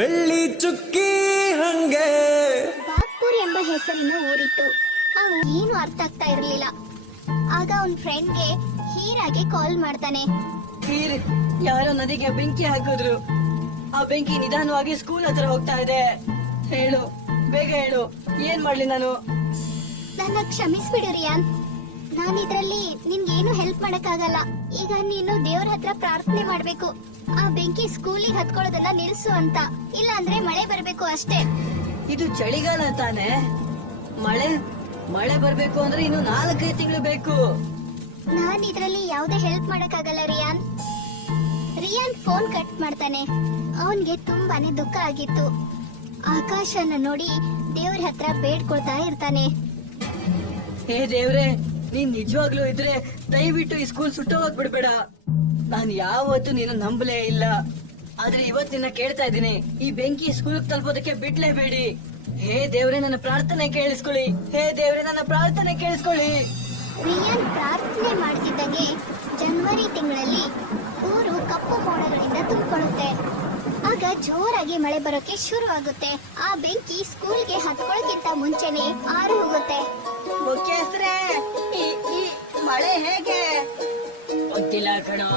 ಬೆಳ್ಳಿ ಚುಕ್ಕಿ ಹಂಗೆ ಬಾಗ್ಪುರ್ ಎಂಬ ಹೆಸರಿನ ಊರಿತ್ತು. ಏನು ಅರ್ಥ ಆಗ್ತಾ ಇರಲಿಲ್ಲ. ಆಗ ಅವನ್ ಫ್ರೆಂಡ್ಗೆ ಹೀರಾಗೆ ಕಾಲ್ ಮಾಡ್ತಾನೆ. ಹೀರ್, ಯಾರೋ ನದಿಗೆ ಬೆಂಕಿ ಹಾಕಿದ್ರು. ಆ ಬೆಂಕಿ ನಿಧಾನವಾಗಿ ಸ್ಕೂಲ್ ಹತ್ರ ಹೋಗ್ತಾ ಇದೆ. ಹೇಳು, ಬೇಗ ಹೇಳು, ಏನ್ ಮಾಡ್ಲಿ ನಾನು? ನನ್ನ ಕ್ಷಮಿಸ್ಬಿಡು ರಿಯಾನ್. ನಾನು ಇದ್ರಲ್ಲಿ ನಿನ್ಗೇನು ಹೆಲ್ಪ್ ಮಾಡಕ್ಕಾಗಲ್ಲ. ಈಗ ನೀನು ದೇವ್ರ ಹತ್ರ ಪ್ರಾರ್ಥನೆ ಮಾಡ್ಬೇಕು. ಆ ಬೆಂಕಿ ಸ್ಕೂಲಿಗೆ ಹತ್ಕೊಳ್ಳೋದನ್ನ ನಿಲ್ಸು ಅಂತ. ಇಲ್ಲ ಅಂದ್ರೆ ಮಳೆ ಬರ್ಬೇಕು ಅಷ್ಟೇ. ಇದು ಚಳಿಗಾಲ ತಾನೆ? ಮಳೆ ಬರ್ಬೇಕು ಅಂದ್ರೆ ಇನ್ನು 4-5 ತಿಂಗಳು ಬೇಕು. ನಾನ್ ಇದ್ರಲ್ಲಿ ಯಾವ್ದೇ ಹೆಲ್ಪ್ ಮಾಡಕ್ಕಾಗಲ್ಲ ರಿಯಾನ್. ರಿಯಾನ್ ಫೋನ್ ಕಟ್ ಮಾಡ್ತಾನೆ. ಅವನ್ಗೆ ತುಂಬಾನೇ ದುಃಖ ಆಗಿತ್ತು. ಆಕಾಶನ ನೋಡಿ ದೇವ್ರ ಹತ್ರ ಬೇಡ್ಕೊಳ್ತಾ ಇರ್ತಾನೆ. ಹೇ ದೇವ್ರೆ, ನೀನ್ ನಿಜವಾಗ್ಲೂ ಇದ್ರೆ ದಯವಿಟ್ಟು ಈ ಸ್ಕೂಲ್ ಸುಟ್ಟೋಗಕ್ ಬಿಡ್ಬೇಡ. ನಾನ್ ಯಾವತ್ತೂ ನೀನು ನಂಬಲೇ ಇಲ್ಲ. ಆದ್ರೆ ಇವತ್ ನಿನ್ನ ಕೇಳ್ತಾ ಇದ್ದೀನಿ, ಈ ಬೆಂಕಿ ಸ್ಕೂಲ್ ತಲುಪೋದಕ್ಕೆ ಬಿಡ್ಲೇಬೇಡಿ. ಹೇ ದೇವ್ರೆ, ನನ್ನ ಪ್ರಾರ್ಥನೆ ಕೇಳಿಸ್ಕೊಳ್ಳಿ. ಹೇ ದೇವ್ರೆ, ನನ್ನ ಪ್ರಾರ್ಥನೆ ಕೇಳಿಸ್ಕೊಳ್ಳಿ. ರಿಯಾನ್ ಪ್ರಾರ್ಥನೆ ಮಾಡ್ತಿದ್ದಂಗೆ ಜನವರಿ ತಿಂಗಳಲ್ಲಿ ಊರು ಕಪ್ಪು ಮೋಡಗಳಿಂದ ತುಂಬಿಕೊಳ್ಳುತ್ತೆ. ಆಗ ಜೋರಾಗಿ ಮಳೆ ಬರೋಕೆ ಶುರು ಆಗುತ್ತೆ. ಆ ಬೆಂಕಿ ಸ್ಕೂಲ್ಗೆ ಹತ್ಕೊಳ್ಳೋಕ್ಕಿಂತ ಮುಂಚೆನೆ ಆರು ಹೋಗುತ್ತೆ. ಮುಖ್ಯಸ್ಥರೇ, ಈ ಮಳೆ ಹೇಗೆ? ಗೊತ್ತಿಲ್ಲ ಕಣೋ.